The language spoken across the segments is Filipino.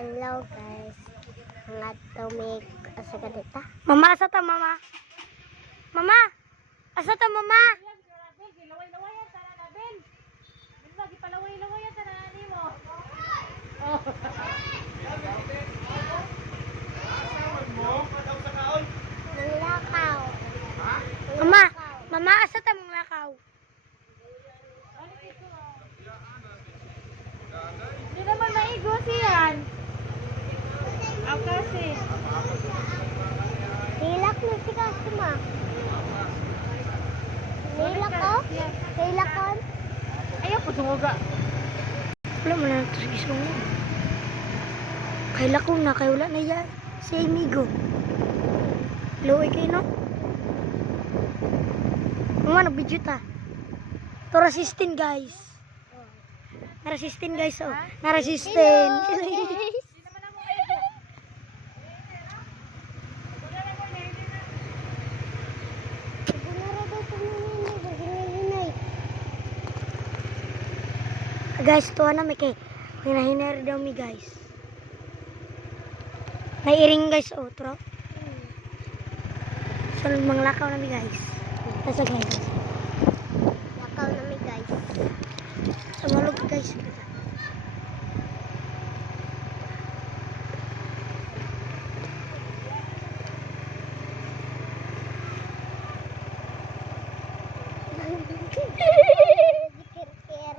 Hello guys. Ang atomik asa kadita? Mama, asa ta mama? Mama, asa ta mama? Manglakaw. Mama, mama, asa ta mong lakaw? Hindi naman maigo siyan. Ang kasi. Hilak na si Kasima. Hilak ko? Hilak ko? Ayaw po tumuga. Wala mo na ito sa gisong. Kaila ko na, kaya wala na yan. Si amigo. Luwi kayo, no? Mama, nag-video ta. To resistin, guys. Naresistin, guys, oh. Naresistin. Guys, tuwa na may kay hinahinari daw mi guys. Nairing guys, oh, tro. So, manglakaw na mi guys. Nasa guys. Lakaw na mi guys. So, malog guys. Dikir-kir.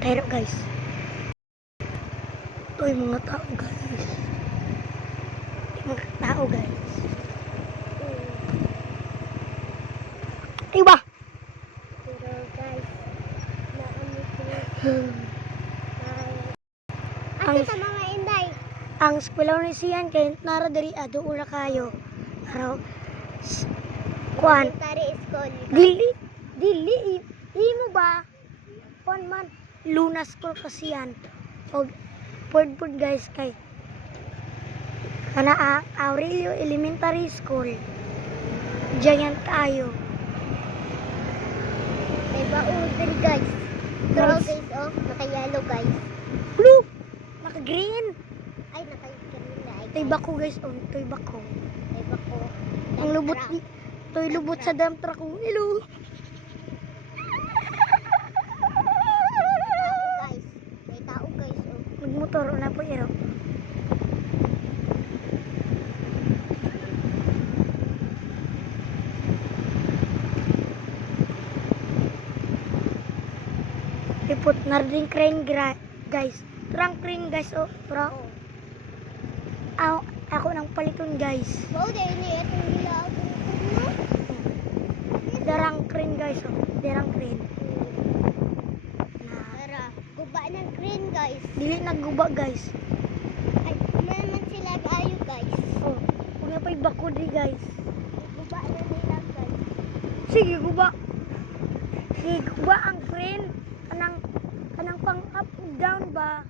Pero guys. Ito yung mga tao guys. Yung mga tao guys. Diba? Pero guys, naamito. Ang- Asa sa mga inday? Ang eskwelaw ni siyan kay nara diri ado ula kayo. Araw kuan Elementary school. dili imo ba kuan man Luna School kasi yan og pud guys kay kana Aurelio Elementary School giant kayo. May baud diri guys. Pero guys, oh, naka-yellow guys. Blue naka green Ay, naka-green na. Ay, toy bako guys on toy bako May bako. ang lubot toy lubot sa dump truck kong ilo. Guys, may tao guys, oh. Magmotor na po iro. Ipot na rin crane guys. Trunk crane guys oh. Bro. Ako nang paliton guys. Wow, dahil niya itong nilago. Darang crane guys oh. Darang crane. Na Tara, guba ng green guys. dili nagguba guys. Ay, naman sila ayo guys. Oh. Kung pa'y bako di guys. Guba na nila guys. Sige guba. Sige guba ang crane. Kanang pang up down ba.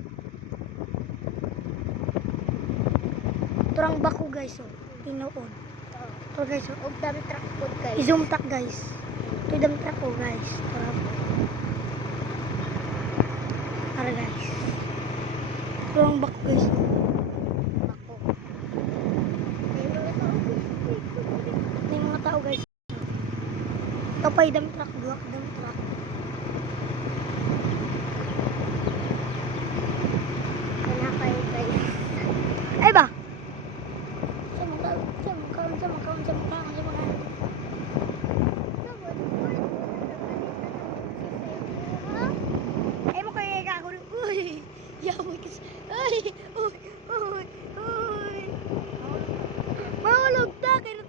Turang bako guys oh. Tinuod. To guys oh. Huwag dami truck food guys. I-zoom tak guys. Ito yung truck ko guys. Para guys. Ito ang bako guys. Bako. May mga tao guys. Ito yung mga tao guys. Ito pa yung dump truck. Dua ka dump truck. Wala kayo guys. Ay ba? Sama ka. Ay mo kayo kakagulo. Uy! Yamoy kasi. Ay! Uy! Uy! Uy! Mahulog ta! Kaya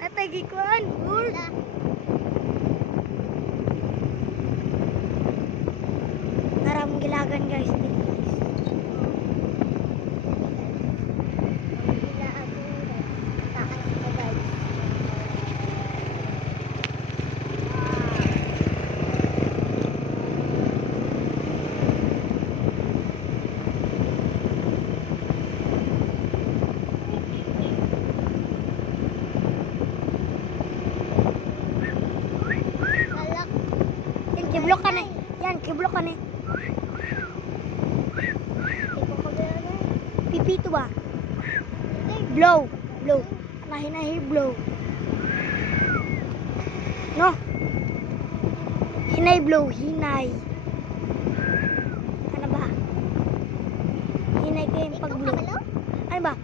natagikuan. Uy! Wala. Naramong gilagan guys. Wala ako guys. Takas ko guys. Lalak. Kiblok ka na. Yan, kiblok ka na. Pipito ba? Blow. Blow. Nahi blow. No. Hinay blow. Hinay. Ano ba? Hinay ko yung pag-blow. Ano ba?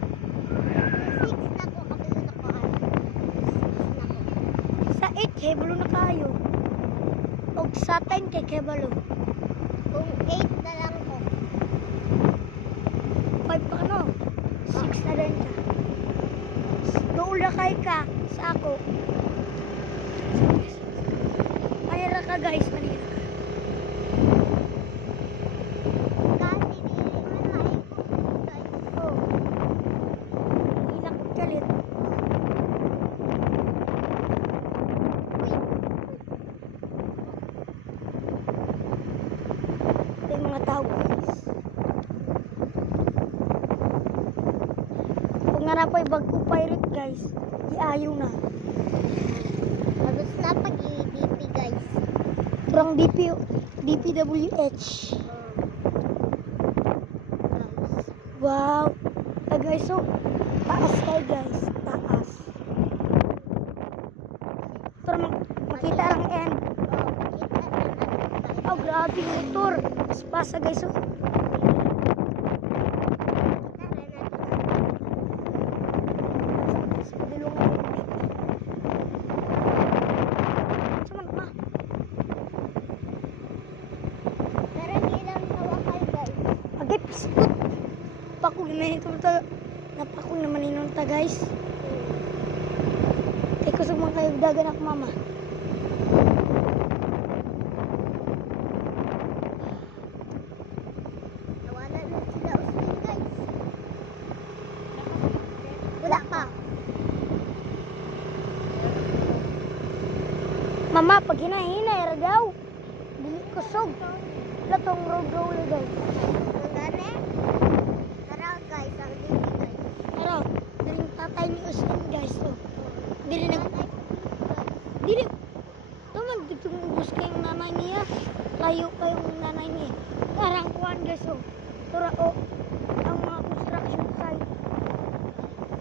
6 na ko, kabalo na ko. 6 na ko. Sa 8, hebalo na kayo. O sa 10 kay hebalo. Kung 8 na lang ko. 5 pa ka no? 6 na rin ka. Doon lakay ka sa ako. Manira ka guys, manira ka. Kasi dili man maikot, guys. Oh. Hinakot kalit. Ito yung mga tao guys. Kung nga na po bago pirate guys, iayaw na. Halos na pag i-DP, guys. Kurang DPWH. Wow. Guys, so taas kayo guys. Taas. Para makita ang end. Oh, grabe yung motor. Pasa guys. So, agay piskot. Pakul naman ito ta. Napakul naman yun ta guys. Kaya ko sa mga kayo dagan ako mama. Nawala na sila usmin, guys. Wala pa. Mama, pag hinahinay daw. Dili kusog. Latong road roller guys. Nandane? Tara, guys. Ang DP, guys. Pero, daling tatay ni Usman guys. So, dili nag... Nanay ko dito, guys. Dili. Tumag dito ubus kayong nanay niya. Layo kayong nanay niya. Parang kuhan guys. So, tura o. Ang mga construction site.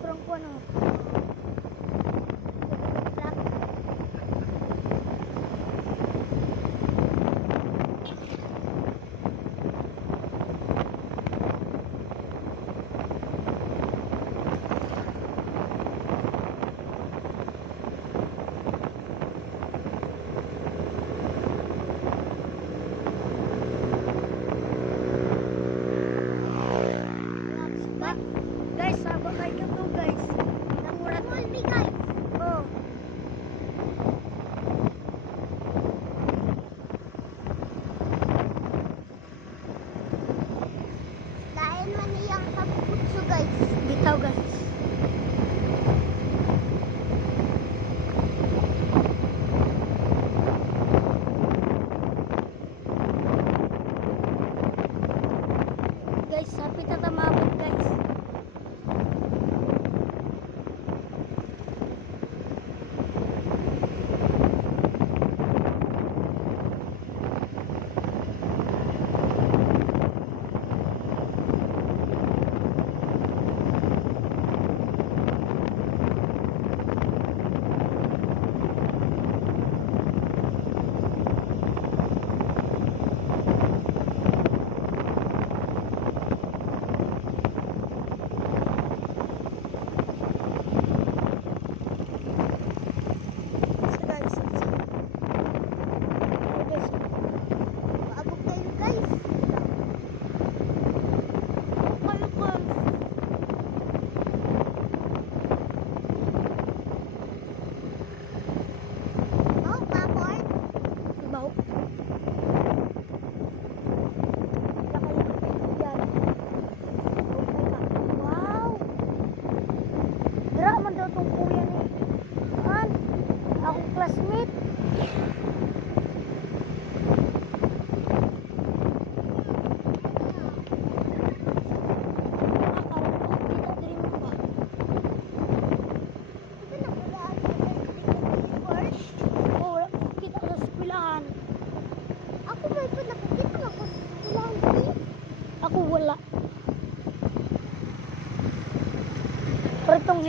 Parang kuhan o. Guys, sabak kayo to guys.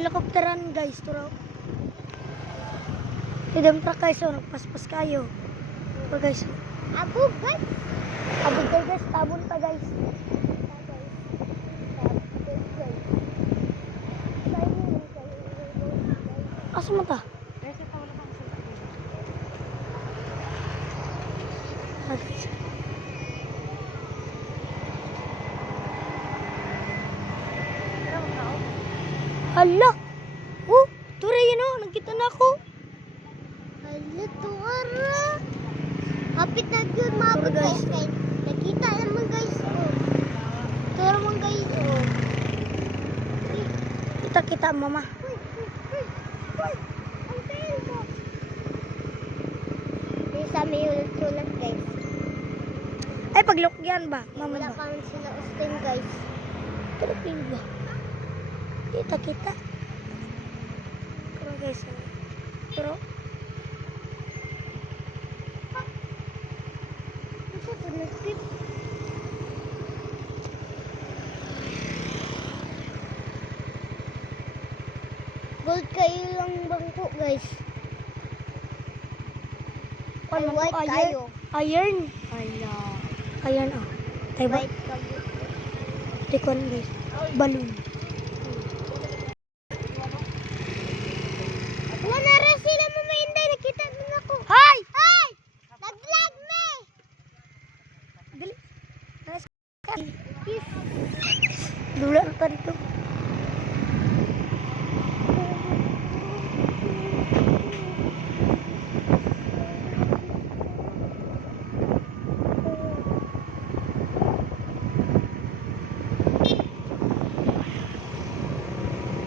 helikopteran guys, turo. Idem pra guys, oh, nagpaspas kayo. Pero guys, Abo, guys. abot kayo guys, tabon pa guys. Asa mo ta? Kasi tawala bang sa Ah, guys. Hala! Oh, tura yun oh, nagkita na ako. Hala, tuwara. Kapit na yun, mabot Tuwara, guys. guys. Nakita naman guys. Oh. Tuwara naman guys. Oh. Kita-kita mama. Uy, uy, uy, uy. Ang tayo mo. Yung sa may sulat guys. Ay, paglukyan ba? Mama Wala ba? pa sila Austin guys. Tulupin ba? Kita-kita. Pero guys, oh. Pero, Ito po nag-tip. Gold kayo lang bangko guys. Ay, ano white to? kayo. Iron. Hala. Ayan, oh. Tayo ba? White kayo. Tikon guys. Balloon. Wala na sila mamainday. Nakita mo na ako. Hi! Ay! Nag-vlog me! Dali. Yes. Dula na ta dito.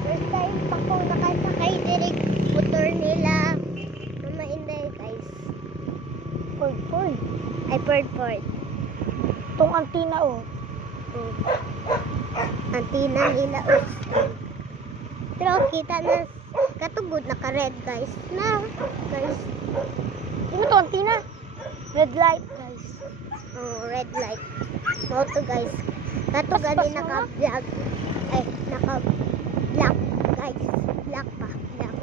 First time pa ko nakasakay direct motor nila. Mamainday guys. Purple. Ay, port. Itong antina, oh. Antina nila Austin. Pero kita na katugod naka-red guys. Na guys. Ano to, antina? Red light, guys. Oh, red light. Mo to guys. Kato Paspas gani mo na? naka-vlog. Ay, naka-black guys. Black pa. Black.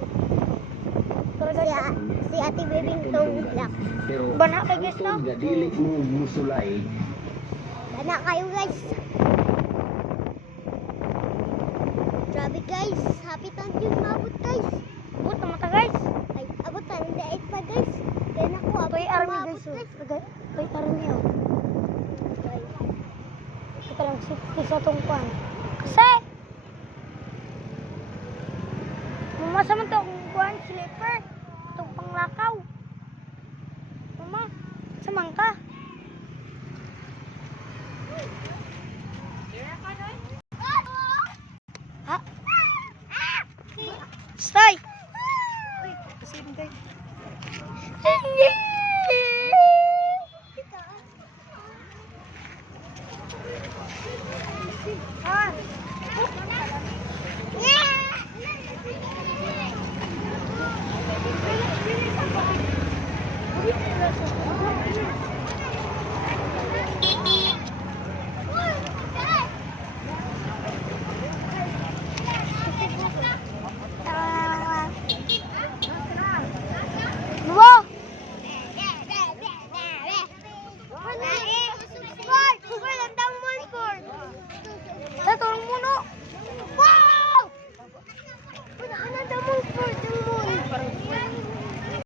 Pero Si, guys, si Ate Bebing tong black. Pero Bana kay guys, no? nga dili mo musulay. Bana kayo guys. Grabe guys. Happy time yun mabot guys. abot na mata, guys. Ay, abot na. Hindi pa guys. Kaya naku, abot Ito yung na army, mabot guys, oh. Ito yung army, oh. Guys. Kita lang safety sa itong kwan. Kasi, mama, sa man ito akong kwan, slipper. Itong panglakaw. Mama, samang ka.